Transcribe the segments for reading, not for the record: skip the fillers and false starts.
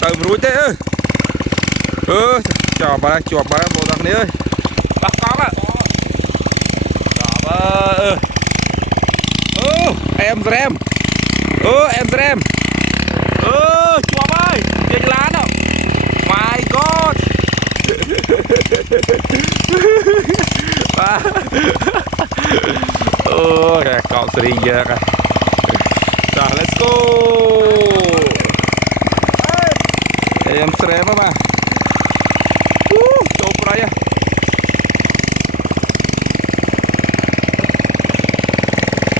Tao rúi thế chào bà chuột bà một thằng này ơi bà con à em rem em rem chuột ơi tiền lá đâu my god cậu sri giờ kìa rồi let's go em rem á bà chụp rồi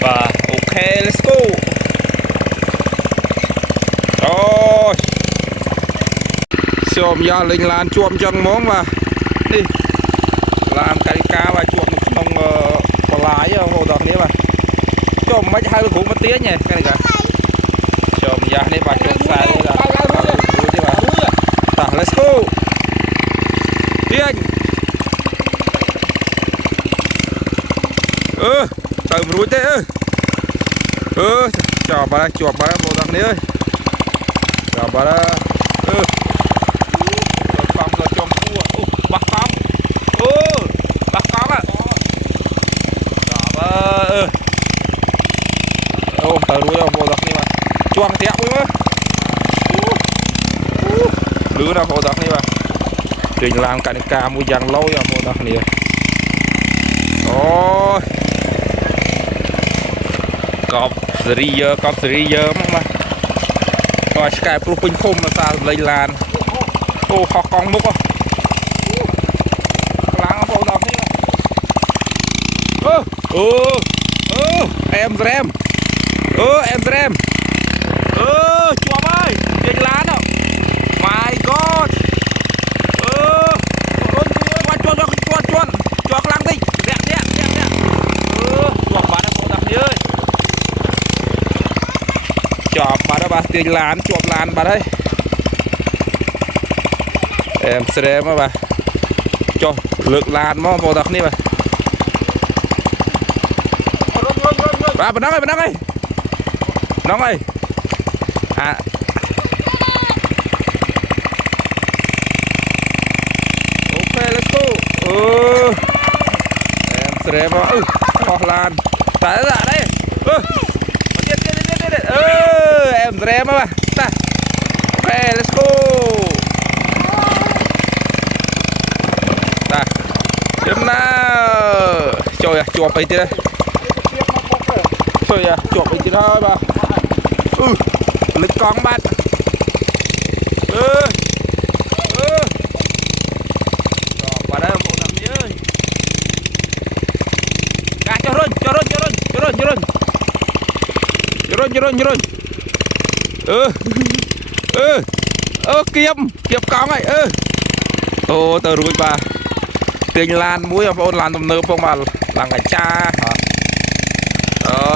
và ok let's go rồi xôm gia linh lan chuông chân món mà đi làm cái cá và chuông không còn lái hồ đợt này mà chôm mấy hai cũng mất tiếng nhỉ cái này cả chôm gia này bà chôm sai là let's go đi tao rúi thế chào bà chuột bà một thằng này ơi chào bà con là trong cua bà con bà con à chào bà tao rúi một thằng này mà chuông thiệt vui mà lứa nào một thằng này mà trình làm cả cá mua giang lâu à một thằng này ôi cọp sri giờ mà rồi cái pro pin khum là sao lây lan họ con múc láng vào đọc thế em rem chuột ơi tiền lá đâu my god chuột lăng đi đẹp chuột bạn nó đập đi ơi chọp bà đó bà tiền lán chuột lán bà đây em xem mà bà cho lực lán mà vào đặc đi bà nóng ơi à ok let's go em xem mà khó lan tại ra đây em rem mà ta ok let's go ta chấm nào trời à chuột ấy đây trời à chuột ấy thôi bà lực con bạn và đây một thằng nhớ cá cho run kiếp con ấy tờ rùi bà tiền lan muối ông lan tầm nơ phong mà là ngày cha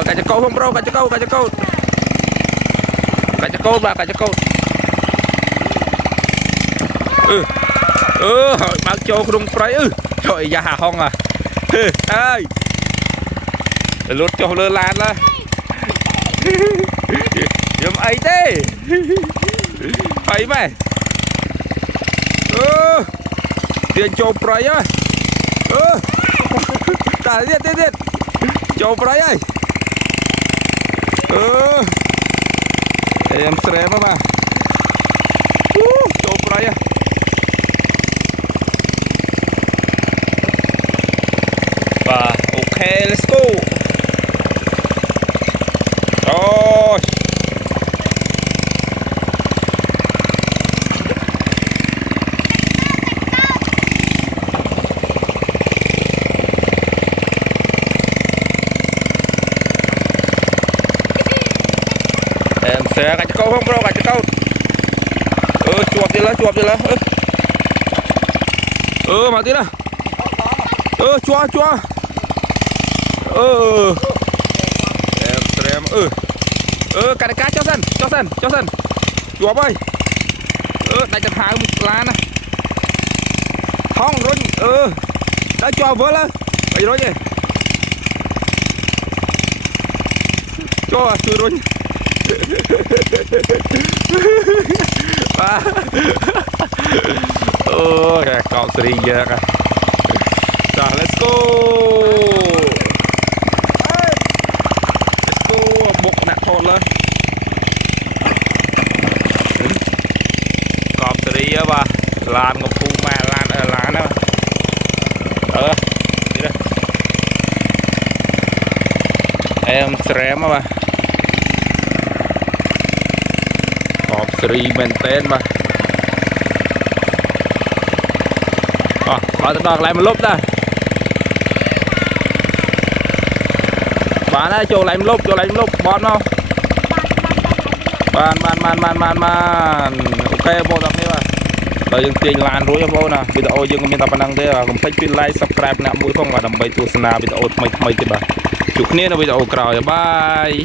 cái cho câu không bro cái cho câu bà cái cho câu hỏi bao châu không phải trời già không à ơi lút cho lơ lan đó giống ấy thế thấy mày tiền châu prey á tại tiền châu prey ơi em xem mà châu prey á và ok let's go rồi em sẽ gạch câu không bro gạch câu chuột đi lá mà tí nào chua em cái cá cho sân chuột ơi đại chặt hai một lá này không rồi đã cho vỡ lên vậy rồi gì cho chui rồi Ôi cọp xì giờ kìa. Rồi let's go. Let's go buộc nặng thôn lên. Cọp xì á bà. Lan ngọc phu mà lan ở lan đó. Đi đây. Em srem á bà. Cọp xì bên tên bà. Bảo tao lại một lúc ta. Bạn ơi chỗ lại một lúc bón không? Bạn. Ok vô tập thế mà. Rồi dừng tiền làn rối cho vô nè. Video dừng mình tập năng thế là cũng thích like subscribe nè mũi phong và đầm bay tu sana video mới thì bà. Chúc nên là video cào bye.